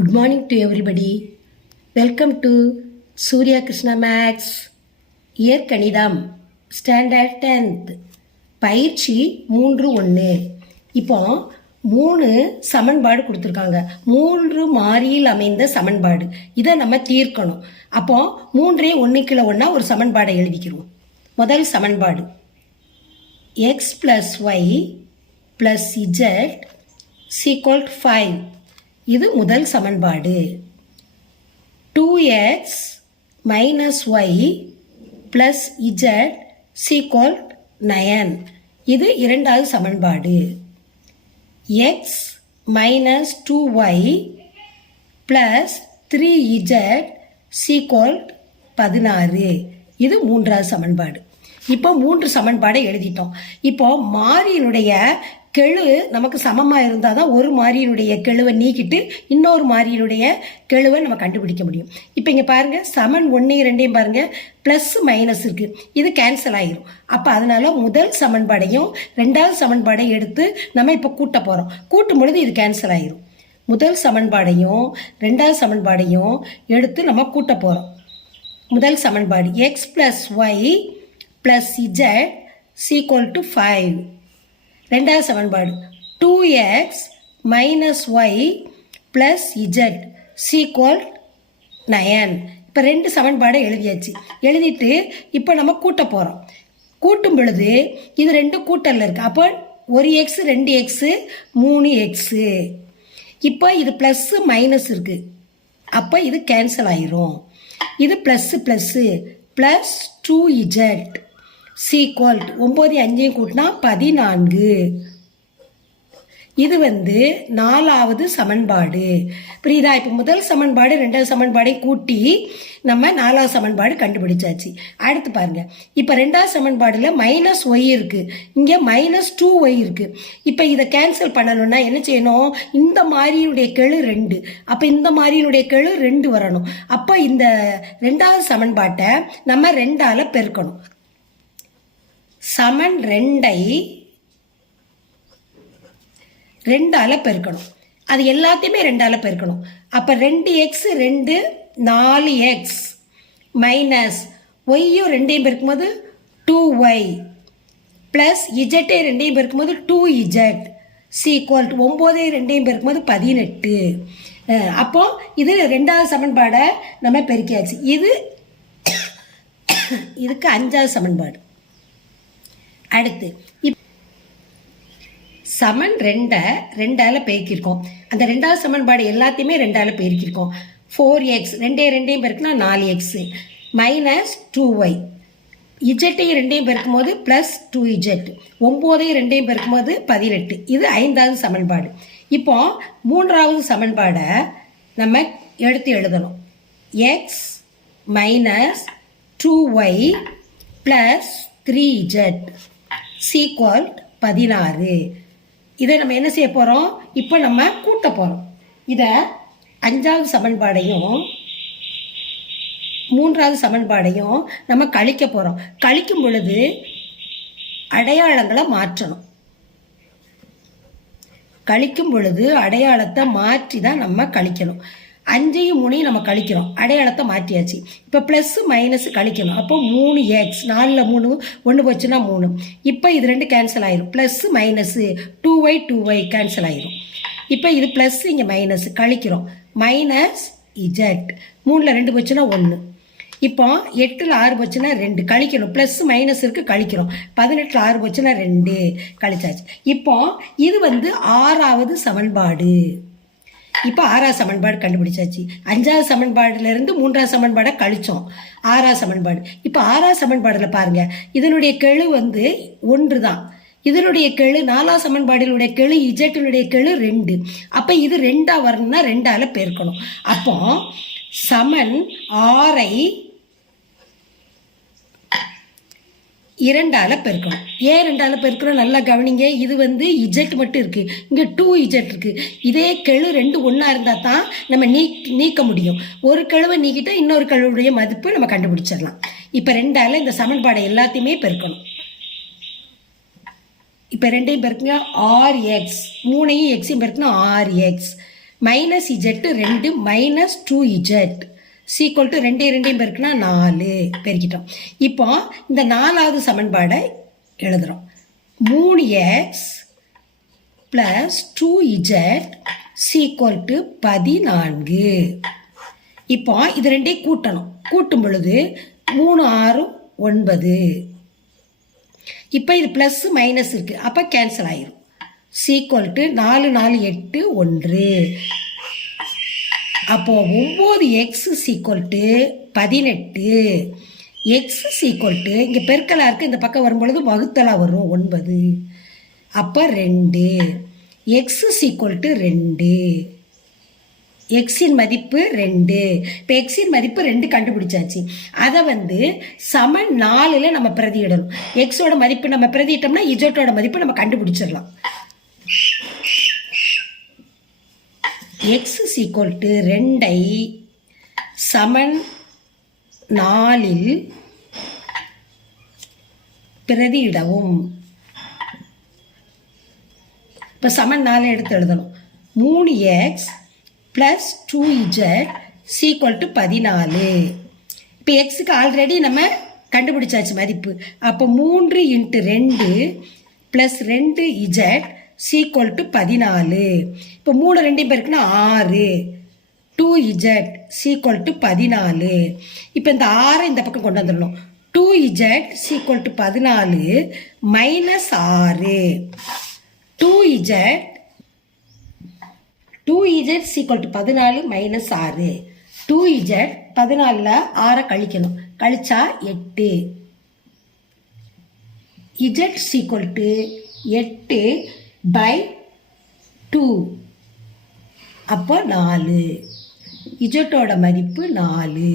Good morning to everybody. Welcome to Surya Krishna Max இயற்கணிதம் standard 10th பயிற்சி 3.1. இப்போ 3 சமன்பாடு கொடுத்துருக்காங்க. 3 மாறியில் அமைந்த சமன்பாடு. இதை நம்ம தீர்க்கணும். அப்போ 3 1 1 ஒரு சமன்பாடை எழுதிக்கிறோம். முதல் சமன்பாடு x plus y plus z equal 5. இது முதல் சமன்பாடு. 2x minus y plus z equal 9. இது இரண்டாவது சமன்பாடு. x minus 2y plus 3z equal 16. இது மூன்றாவது சமன்பாடு. இப்போ 3 சமன்பாடை எழுதிட்டோம். இப்போ மாறியினுடைய கெழு நமக்கு சமமாக இருந்தால் தான் ஒரு மாறியினுடைய கெழுவை நீக்கிட்டு இன்னொரு மாறியினுடைய கெழுவை நம்ம கண்டுபிடிக்க முடியும். இப்போ இங்கே பாருங்கள், சமன் 1 2 பாருங்கள், ப்ளஸ் மைனஸ் இருக்குது. இது கேன்சல் ஆகிரும். அப்போ அதனால் முதல் சமன்பாடையும் ரெண்டாவது சமன்பாடையும் எடுத்து நம்ம இப்போ கூட்ட போகிறோம். கூட்டும் பொழுது இது கேன்சல் ஆகிரும். முதல் சமன்பாடையும் ரெண்டாவது சமன்பாடையும் எடுத்து நம்ம கூட்ட போகிறோம். முதல் சமன்பாடு x plus y plus z equal to 5. ரெண்டாவது சமன்பாடு 2x minus y plus z equal 9. இப்போ 2 சமன்பாடை எழுதியாச்சு. எழுதிட்டு இப்போ நம்ம கூட்ட போகிறோம். கூட்டும் பொழுது இது 2 கூட்டலில் இருக்குது. அப்போ 1x 2x 3x. இப்போ இது ப்ளஸ்ஸு மைனஸ் இருக்குது. அப்போ இது கேன்சல் ஆயிரும். இது plus plus plus 2z equal 9 5 கூட்டினா 14. இது நாலாவது சமன்பாடு. புரியுதா? இப்போ முதல் சமன்பாடு ரெண்டாவது சமன்பாடையும் கூட்டி நம்ம நாலாவது சமன்பாடு கண்டுபிடிச்சாச்சு. அடுத்து பாருங்க, இப்போ ரெண்டாவது சமன்பாடுல மைனஸ் ஒய் இருக்கு, இங்கே மைனஸ் 2y இருக்கு. இப்போ இதை கேன்சல் பண்ணணும்னா என்ன செய்யணும்? இந்த மாறியினுடைய கெழு 2, அப்போ இந்த மாறியினுடைய கெழு 2 வரணும். அப்போ இந்த ரெண்டாவது சமன்பாட்டை நம்ம 2ஆல பெருக்கணும். சமன் 2ஐ 2ஆல பெருக்கணும். அது எல்லாத்தையுமே 2ஆல பெருக்கணும். அப்போ 2x 2 4x மைனஸ் ஒய்யும் 2ஐயும் பெருக்கும்போது 2y ப்ளஸ் இஜட்டை 2ஐயும் பெருக்கும்போது 2z ஈக்குவல் 9 2ஐயும் பெருக்கும்போது 18. அப்போ இது ரெண்டாவது சமன்பாடை நம்ம பெருக்கியாச்சு. இதுக்கு 5வது சமன்பாடு. அடுத்து சமன் 2ஐ 2ஆல பெருக்கியிருக்கோம். அந்த ரெண்டாவது சமன்பாடு எல்லாத்தையுமே 2ஆல பெருக்கியிருக்கோம். 4x 2ஐயும் பெருக்குனா 4x மைனஸ் 2y இஜட்டையும் 2ஐயும் பெருக்கும்போது ப்ளஸ் 2z 9ஐயும் 2ஐயும் பெருக்கும்போது 18. இது 5வது சமன்பாடு. இப்போ மூன்றாவது சமன்பாடை நம்ம எடுத்து எழுதணும். x minus 2y plus 3z equal 16. இதை நம்ம என்ன செய்ய போகிறோம்? இப்போ நம்ம கூட்ட போகிறோம். இதை 5வது சமன்பாடையும் 3வது சமன்பாடையும் நம்ம கழிக்க போகிறோம். கழிக்கும் பொழுது அடையாளங்களை மாற்றணும். கழிக்கும் பொழுது அடையாளத்தை மாற்றி தான் நம்ம கழிக்கணும். 5ஐயும் 3ஐயும் நம்ம கழிக்கிறோம், அடையாளத்தை மாற்றியாச்சு. இப்போ ப்ளஸ் மைனஸ் கழிக்கணும். அப்போ 3x 4ல் 3 1 போச்சுன்னா 3. இப்போ இது 2 கேன்சல் ஆயிரும். ப்ளஸ் மைனஸு 2y கேன்சல் ஆயிரும். இப்போ இது ப்ளஸ் இங்கே மைனஸ் கழிக்கிறோம். மைனஸ் இஜட் 3ல் 2 போச்சுன்னா 1. இப்போ 8ல் 6 போச்சுன்னா 2 கழிக்கணும். ப்ளஸ் மைனஸ் இருக்கு, கழிக்கிறோம். 18ல் 6 போச்சுன்னா 2 கழிச்சாச்சு. இப்போ இது 6வது சமன்பாடு. இப்போ 6வது சமன்பாடு கண்டுபிடிச்சாச்சு. 5வது சமன்பாடுலேருந்து 3வது சமன்பாடை கழிச்சோம். 6வது சமன்பாடு. இப்போ 6வது சமன்பாடில் பாருங்க, இதனுடைய கெழு 1 தான். இதனுடைய கெழு 4வது சமன்பாடினுடைய கெழு இஜட்டினுடைய கெழு 2. அப்போ இது 2ஆ வரணும்னா 2ஆல பெருக்கணும். அப்போ சமன் 6ஐ 2ஆல பெருக்கணும். ஏன் 2ஆல பெருக்கணும்? நல்லா கவனிங்க. இது இஜெட் மட்டும் இருக்கு, இங்கே 2z இருக்கு. இதே கெழு 2 ஒன்றா இருந்தால் தான் நம்ம நீக்க முடியும். ஒரு கெழுவை நீக்கிட்டா இன்னொரு கெழுவுடைய மதிப்பு நம்ம கண்டுபிடிச்சிடலாம். இப்போ 2ஆல இந்த சமன்பாடை எல்லாத்தையுமே பெருக்கணும். இப்போ 2ஐயும் பெருக்குங்க 6x, 3ஐயும் எக்ஸையும் பெருக்குனா 6x minus z 2 minus 2z equal to 2 பெருக்குனா 4 பெருக்கிட்டோம். இப்போ இந்த 4வது சமன்பாடை எழுதுகிறோம். 3x plus 2z equal to 14. இப்போ இது ரெண்டையும் கூட்டணும். கூட்டும் பொழுது 3 6 9. இப்போ இது ப்ளஸ் மைனஸ் இருக்குது, அப்போ கேன்சல் ஆயிரும். Equal to 4 4 8 1. அப்போது 9x equal to 18. X equal to இங்கே பெருக்கலாக இருக்குது, இந்த பக்கம் வரும்பொழுது வகுத்தலாக வரும் 9. அப்போ 2. X equal to 2. எக்ஸின் மதிப்பு 2. இப்போ எக்ஸின் மதிப்பு 2 கண்டுபிடிச்சாச்சு. அதை சமன் 4ல் நம்ம பிரதியிடணும். எக்ஸோட மதிப்பு நம்ம பிரதியிட்டோம்னா இஜட்டோட மதிப்பு நம்ம கண்டுபிடிச்சிடலாம். எக்ஸ் சீக்வல் டு 2ஐ சமன் 4ல் பிரதியிடவும். இப்போ சமன் 4 எடுத்து எழுதணும். 3x plus 2z equal to 14. இப்போ எக்ஸுக்கு ஆல்ரெடி நம்ம கண்டுபிடிச்சாச்சு மதிப்பு. அப்போ 3 × 2 ப்ளஸ் 2z சீக்வல் டு 14. இப்போ 3 2 பேருக்குன்னா 6. 2z equal to 14. இப்போ இந்த 6 இந்த பக்கம் கொண்டு வந்துடணும். 2z equal to 14 minus 6. 2z equal to 14 minus 6. 2z 14ல் 6 கழிக்கணும். கழிச்சா 8. z equal to 8/2. அப்போ 4. இஜட்டோட மதிப்பு 4.